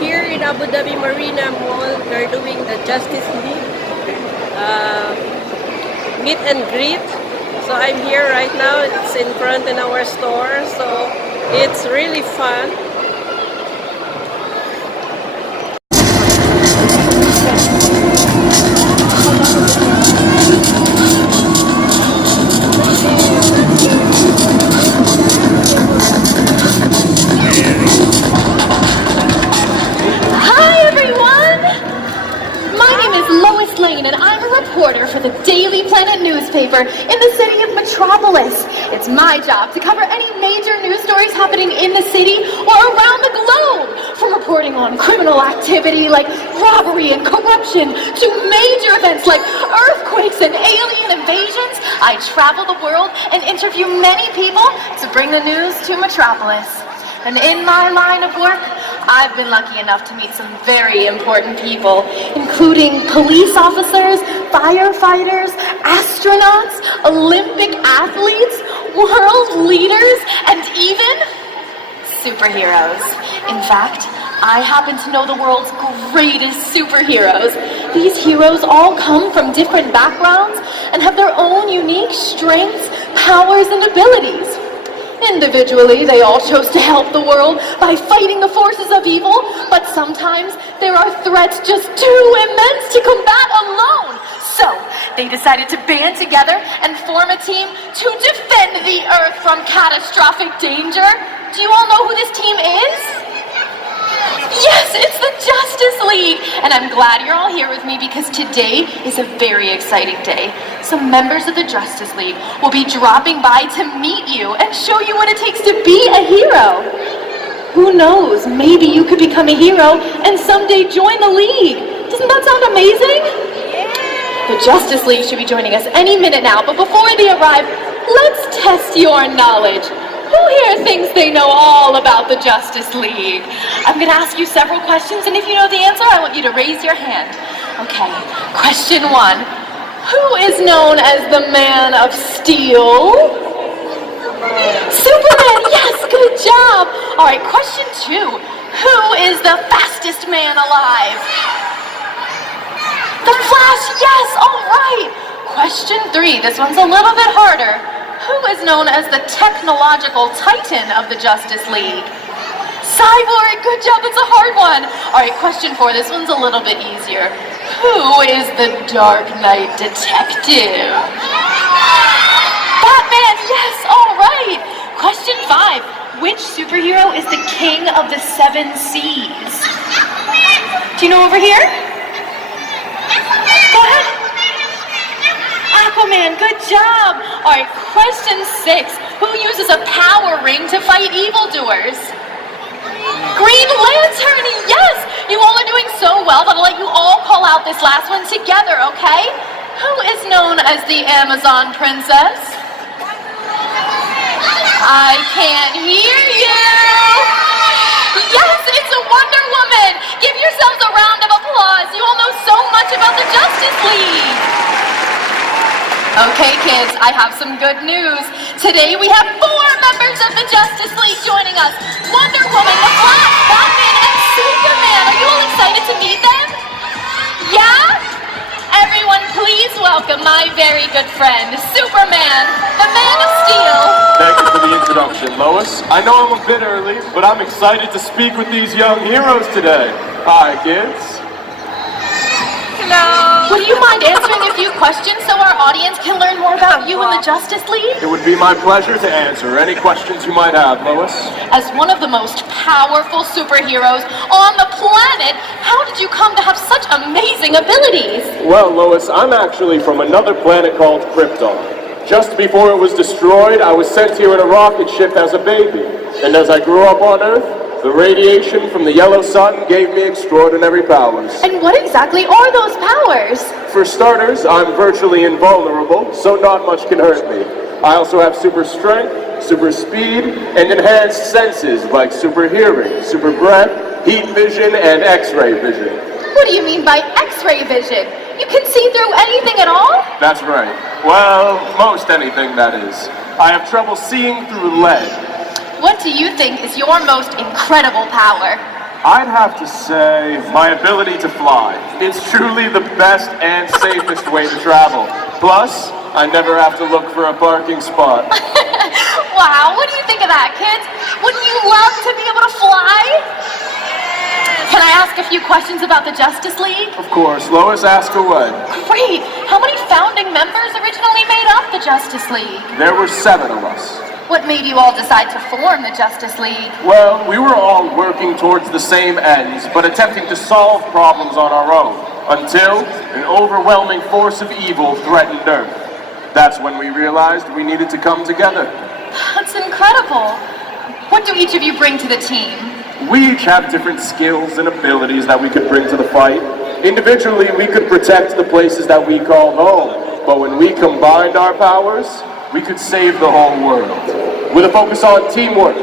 here in Abu Dhabi Marina Mall, they're doing the Justice League meet and greet. So I'm here right now. It's in front in our store, so it's really fun. And I'm a reporter for the Daily Planet newspaper in the city of Metropolis. It's my job to cover any major news stories happening in the city or around the globe, from reporting on criminal activity like robbery and corruption to major events like earthquakes and alien invasions. I travel the world and interview many people to bring the news to Metropolis. And in my line of work, I've been lucky enough to meet some very important people, including police officers, firefighters, astronauts, Olympic athletes, world leaders, and even superheroes. In fact, I happen to know the world's greatest superheroes. These heroes all come from different backgrounds and have their own unique strengths, powers, and abilities. Individually, they all chose to help the world by fighting the forces of evil, but sometimes there are threats just too immense to combat alone. So, they decided to band together and form a team to defend the Earth from catastrophic danger. Do you all know who this team is? Yes, it's the Justice League! And I'm glad you're all here with me because today is a very exciting day. Some members of the Justice League will be dropping by to meet you and show you what it takes to be a hero. Who knows, maybe you could become a hero and someday join the League. Doesn't that sound amazing? Yeah. The Justice League should be joining us any minute now, but before they arrive, let's test your knowledge. Who here thinks they know all about the Justice League? I'm going to ask you several questions, and if you know the answer, I want you to raise your hand. Okay, question 1. Who is known as the Man of Steel? Superman, yes, good job. All right, question 2. Who is the fastest man alive? The Flash, yes, all right. Question 3, this one's a little bit harder. Who is known as the technological titan of the Justice League? Cyborg, good job, that's a hard one. All right, question 4, this one's a little bit easier. Who is the Dark Knight detective? Batman, yes, all right. Question 5, which superhero is the king of the 7 seas? Do you know over here? Go ahead. Aquaman, good job. All right, question 6. Who uses a power ring to fight evildoers? Green Lantern, yes! You all are doing so well that I'll let you all call out this last one together, okay? Who is known as the Amazon Princess? I can't hear you! Yes, it's a Wonder Woman! Give yourselves a round of applause. You all know so much about the Justice League. Okay, kids, I have some good news. Today we have 4 members of the Justice League joining us. Wonder Woman, the Flash, Batman, and Superman. Are you all excited to meet them? Yeah? Everyone, please welcome my very good friend, Superman, the Man of Steel. Thank you for the introduction, Lois. I know I'm a bit early, but I'm excited to speak with these young heroes today. Hi, kids. Hello. Would you mind answering a few questions so our audience can learn more about you and the Justice League? It would be my pleasure to answer any questions you might have, Lois. As one of the most powerful superheroes on the planet, how did you come to have such amazing abilities? Well, Lois, I'm actually from another planet called Krypton. Just before it was destroyed, I was sent here in a rocket ship as a baby. And as I grew up on Earth, the radiation from the yellow sun gave me extraordinary powers. And what exactly are those powers? For starters, I'm virtually invulnerable, so not much can hurt me. I also have super strength, super speed, and enhanced senses like super hearing, super breath, heat vision, and X-ray vision. What do you mean by X-ray vision? You can see through anything at all? That's right. Well, most anything, that is. I have trouble seeing through lead. What do you think is your most incredible power? I'd have to say my ability to fly. It's truly the best and safest way to travel. Plus, I never have to look for a parking spot. Wow, what do you think of that, kids? Wouldn't you love to be able to fly? Can I ask a few questions about the Justice League? Of course, Lois, ask away. Great! How many founding members originally made up the Justice League? There were 7 of us. What made you all decide to form the Justice League? Well, we were all working towards the same ends, but attempting to solve problems on our own, until an overwhelming force of evil threatened Earth. That's when we realized we needed to come together. That's incredible. What do each of you bring to the team? We each have different skills and abilities that we could bring to the fight. Individually, we could protect the places that we call home, but when we combined our powers, we could save the whole world. With a focus on teamwork,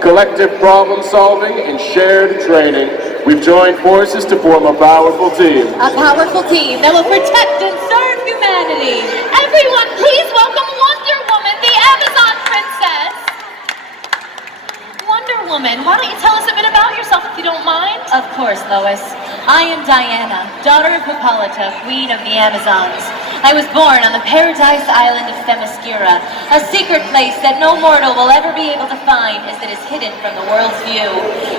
collective problem solving, and shared training, we've joined forces to form a powerful team. A powerful team that will protect and serve humanity. Everyone, please welcome Wonder Woman, the Amazon Princess. Wonder Woman, why don't you tell us a bit about yourself if you don't mind? Of course, Lois. I am Diana, daughter of Hippolyta, queen of the Amazons. I was born on the paradise island of Themyscira, a secret place that no mortal will ever be able to find as it is hidden from the world's view.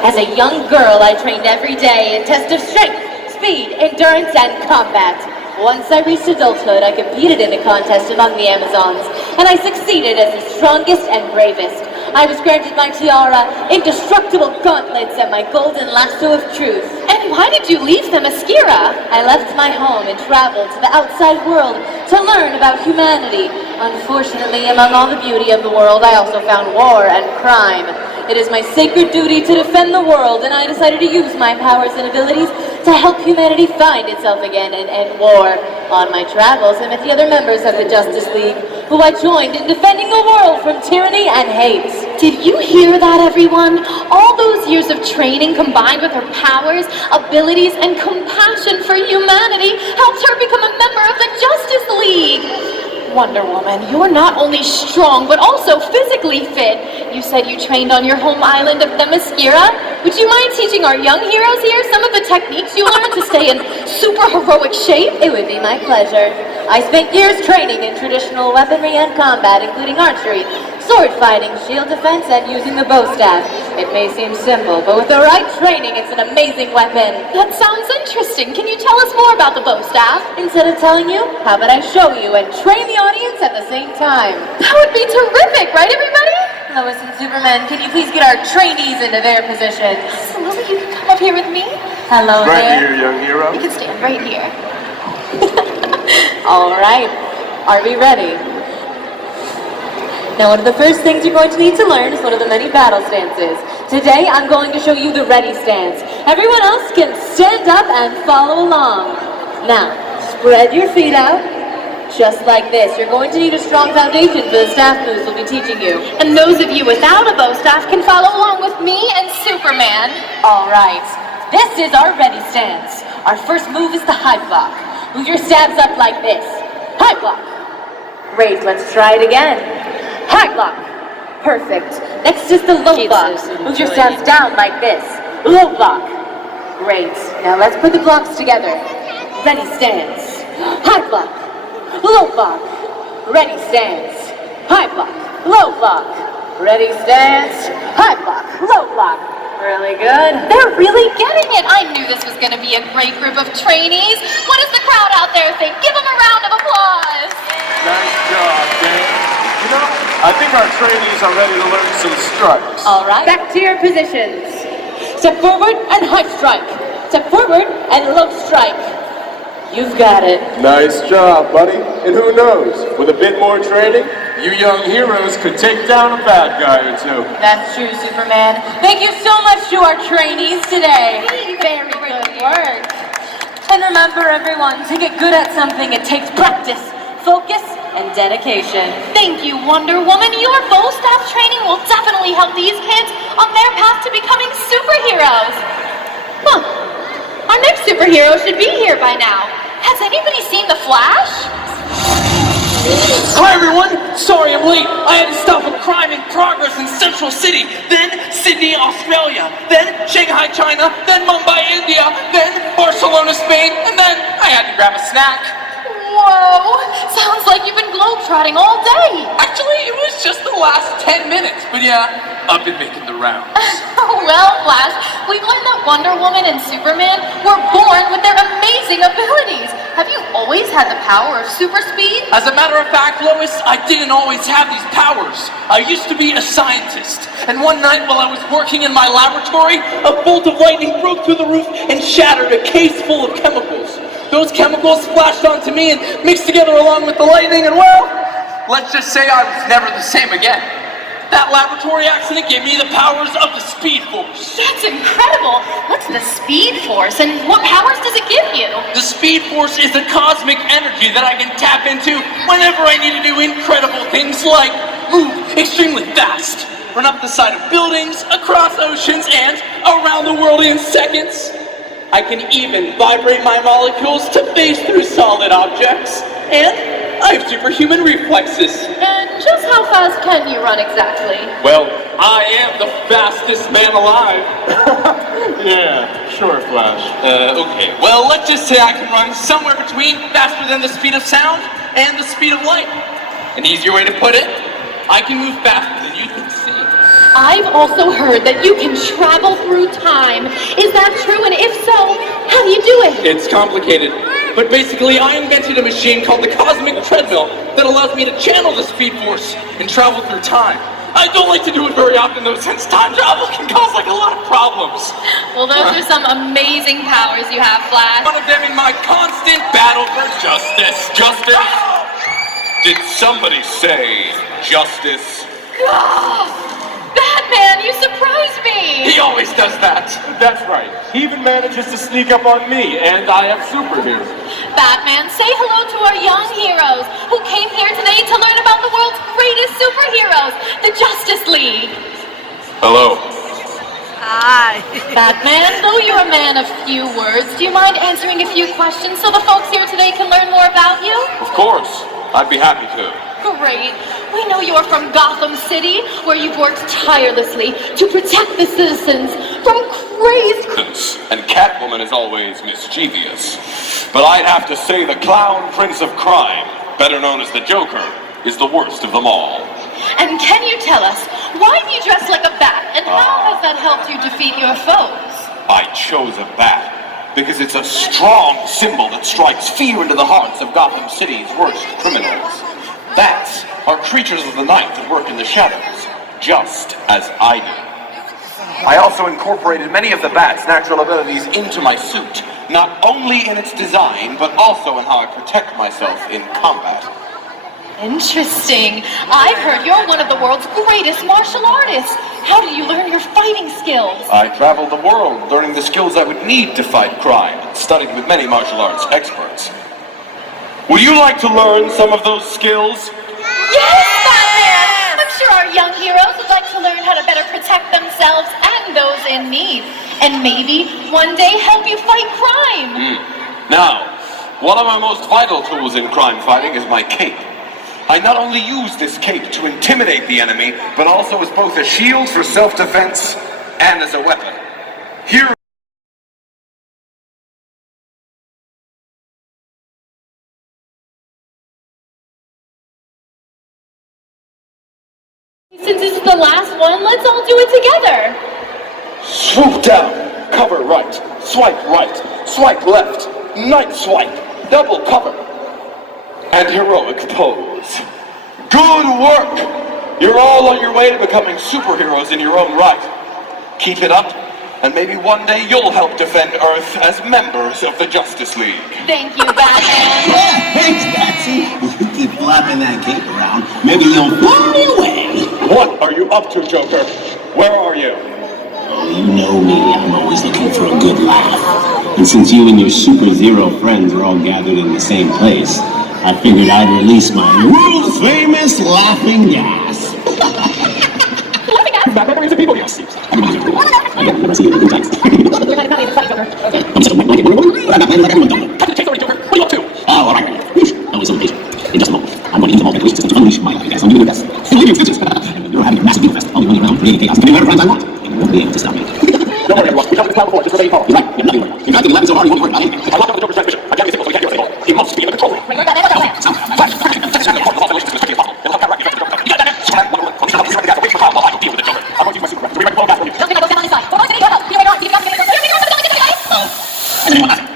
As a young girl, I trained every day in tests of strength, speed, endurance, and combat. Once I reached adulthood, I competed in a contest among the Amazons, and I succeeded as the strongest and bravest. I was granted my tiara, indestructible gauntlets, and my golden lasso of truth. And why did you leave Themyscira? I left my home and traveled to the outside world to learn about humanity. Unfortunately, among all the beauty of the world, I also found war and crime. It is my sacred duty to defend the world, and I decided to use my powers and abilities to help humanity find itself again and end war. On my travels, I met the other members of the Justice League, who I joined in defending the world from tyranny and hate. Did you hear that, everyone? All those years of training combined with her powers, abilities, and compassion for humanity helped her become a member of the Justice League. Wonder Woman, you're not only strong, but also physically fit. You said you trained on your home island of Themyscira. Would you mind teaching our young heroes here some of the techniques you learned to stay in super heroic shape? It would be my pleasure. I spent years training in traditional weaponry and combat, including archery, sword fighting, shield defense, and using the bow staff. It may seem simple, but with the right training, it's an amazing weapon. That sounds interesting. Can you tell us more about the bow staff? Instead of telling you, how about I show you and train the audience at the same time? That would be terrific, right, everybody? Lois and Superman, can you please get our trainees into their positions? Absolutely. You can come up here with me. Hello Right there. here, young hero. You can stand right here. All right. Are we ready? Now, one of the first things you're going to need to learn is one of the many battle stances. Today, I'm going to show you the ready stance. Everyone else can stand up and follow along. Now, spread your feet out, just like this. You're going to need a strong foundation for the staff moves we'll be teaching you. And those of you without a bow staff can follow along with me and Superman. All right. This is our ready stance. Our first move is the high block. Move your stabs up like this. High block. Great, let's try it again. High block. Perfect. Next is the low block. Move your stabs down like this. Low block. Great. Now let's put the blocks together. Ready stance. High block. Low block. Ready stance. High block. Low block. Ready stance. High block. Low block. Really good. They're really getting it. I knew this was going to be a great group of trainees. What does the crowd out there think? Give them a round of applause. Nice job, Dan. You know, I think our trainees are ready to learn some strikes. All right. Back to your positions. Step forward and high strike. Step forward and low strike. You've got it. Nice job, buddy. And who knows, with a bit more training, you young heroes could take down a bad guy or two. That's true, Superman. Thank you so much to our trainees today. Very good work. And remember, everyone, to get good at something, it takes practice, focus, and dedication. Thank you, Wonder Woman. Your bow staff training will definitely help these kids on their path to becoming superheroes. Huh. Our next superhero should be here by now. Has anybody seen the Flash? Hi everyone! Sorry I'm late. I had to stop a crime in progress in Central City, then Sydney, Australia, then Shanghai, China, then Mumbai, India, then Barcelona, Spain, and then I had to grab a snack. Whoa! Sounds like you've been globetrotting all day! Actually, it was just the last 10 minutes, but yeah, I've been making the rounds. Well, Flash, we've learned that Wonder Woman and Superman were born with their amazing abilities. Have you always had the power of super speed? As a matter of fact, Lois, I didn't always have these powers. I used to be a scientist, and one night while I was working in my laboratory, a bolt of lightning broke through the roof and shattered a case full of chemicals. Those chemicals splashed onto me and mixed together along with the lightning, and well, let's just say I was never the same again. That laboratory accident gave me the powers of the Speed Force. That's incredible! What's the Speed Force, and what powers does it give you? The Speed Force is the cosmic energy that I can tap into whenever I need to do incredible things like move extremely fast, run up the side of buildings, across oceans, and around the world in seconds. I can even vibrate my molecules to phase through solid objects, and I have superhuman reflexes. And just how fast can you run exactly? Well, I am the fastest man alive. Yeah, sure, Flash. Okay, well, let's just say I can run somewhere between faster than the speed of sound and the speed of light. An easier way to put it, I can move faster than you can see. I've also heard that you can travel through time. Is that true? And if so, how do you do it? It's complicated, but basically I invented a machine called the Cosmic Treadmill that allows me to channel the Speed Force and travel through time. I don't like to do it very often though, since time travel can cause like a lot of problems. Well, those are some amazing powers you have, Flash. One of them in my constant battle for justice. Justice? Did somebody say justice? Batman, you surprised me! He always does that. That's right. He even manages to sneak up on me, and I am superhero. Batman, say hello to our young heroes who came here today to learn about the world's greatest superheroes, the Justice League. Hello. Hi. Batman, though you're a man of few words, do you mind answering a few questions so the folks here today can learn more about you? Of course. I'd be happy to. Great. We know you're from Gotham City, where you've worked tirelessly to protect the citizens from crazy... And Catwoman is always mischievous. But I'd have to say the clown prince of crime, better known as the Joker, is the worst of them all. And can you tell us, why do you dress like a bat, and how has that helped you defeat your foes? I chose a bat because it's a strong symbol that strikes fear into the hearts of Gotham City's worst criminals. Bats are creatures of the night that work in the shadows, just as I do. I also incorporated many of the bat's natural abilities into my suit, not only in its design, but also in how I protect myself in combat. Interesting. I've heard you're one of the world's greatest martial artists. How did you learn your fighting skills? I traveled the world learning the skills I would need to fight crime, and studied with many martial arts experts. Would you like to learn some of those skills? Yes, Batman! I'm sure our young heroes would like to learn how to better protect themselves and those in need. And maybe one day help you fight crime. Now, one of my most vital tools in crime fighting is my cape. I not only use this cape to intimidate the enemy, but also as both a shield for self-defense and as a weapon. Here Since this is the last one, let's all do it together. swoop down, cover right, swipe left, night swipe, double cover, and heroic pose. Good work! You're all on your way to becoming superheroes in your own right. Keep it up, and maybe one day you'll help defend Earth as members of the Justice League. Thank you, Batman. Yeah, thanks, Patsy. If you keep flapping that cape around, maybe you'll fly away. What are you up to, Joker? Where are you? Oh, you know me. I'm always looking for a good laugh. And since you and your super zero friends are all gathered in the same place, I figured I'd release my world-famous laughing gas. Laughing gas? Back memories of people, yes. I never see it in times. You're not about to fight, Joker. I'm just like everyone. I'm not like everyone. Cut the chase already, Joker. What are you up to? Oh, all right. That was so patient. In just a moment, I'm going to use friends I want, and you won't be able to stop me. Don't worry, everyone. We covered this town before. Just remain calm. You're right, you have nothing to worry. If I can laugh so hard, you won't worry about anything. I locked up the Joker's transmission. I can't be signal, so he can't hear us anymore. He must be in the control room. Remember that, that's Somehow. Flash, flash, flash, flash, flash, flash, flash, flash, flash, It'll have cataract effect to the Joker. You got that? So, Wonderwoman, I'll need to help you the gas away from the cloud while I deal with the Joker. I'm going to use my super breath. So we might blow gas on you. Don't think I go down on this side. We're going to need your help. You know, you got to get it. Has anyone left?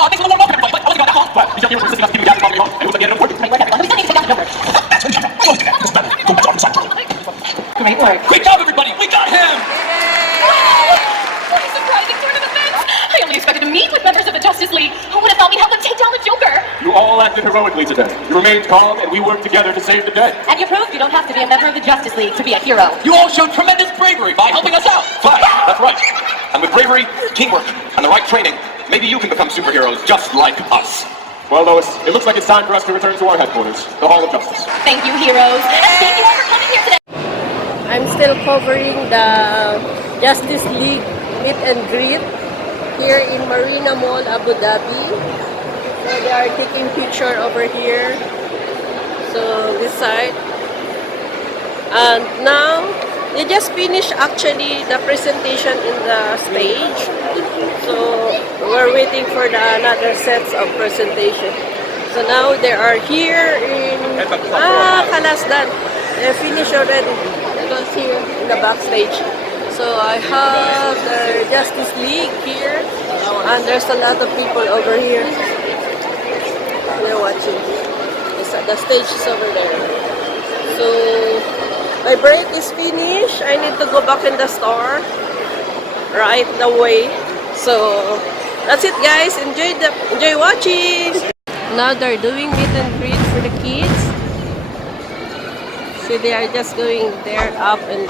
Oh, thanks for the warm welcome, everybody. I wasn't going that long. But these young heroes were insisting on keeping the gas from me on, and it was at the end of the work. Great work, everyone. We still need to take down the Joker. That's what you have. We're going to get this better. Go back on the side. Great work. Great job, everybody. We got him. What a surprising turn of events! I only expected to meet with members of the Justice League. Who would have thought we'd help them take down the Joker? You all acted heroically today. You remained calm, and we worked together to save the day. And you proved you don't have to be a member of the Justice League to be a hero. You all showed tremendous bravery by helping us out. Flash, that's right. And with bravery, teamwork, and the right training, maybe you can become superheroes just like us. Well, Lois, it looks like it's time for us to return to our headquarters, the Hall of Justice. Thank you, heroes. And thank you all for coming here today. I'm still covering the Justice League meet and greet here in Marina Mall, Abu Dhabi. So they are taking picture over here. So this side. And now they just finished actually the presentation in the stage. So we're waiting for the another sets of presentation. So now they are here in Kalasdan. They finished already. It was here in the backstage. So I have the Justice League here, and there's a lot of people over here. They're watching. The stage is over there. So my break is finished. I need to go back in the store right away. So that's it, guys. Enjoy watching. Now they're doing meet and greet for the kids. So they are just going there up in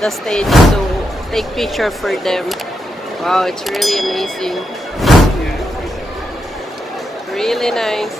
the stage to take picture for them. Wow, it's really amazing. Really nice.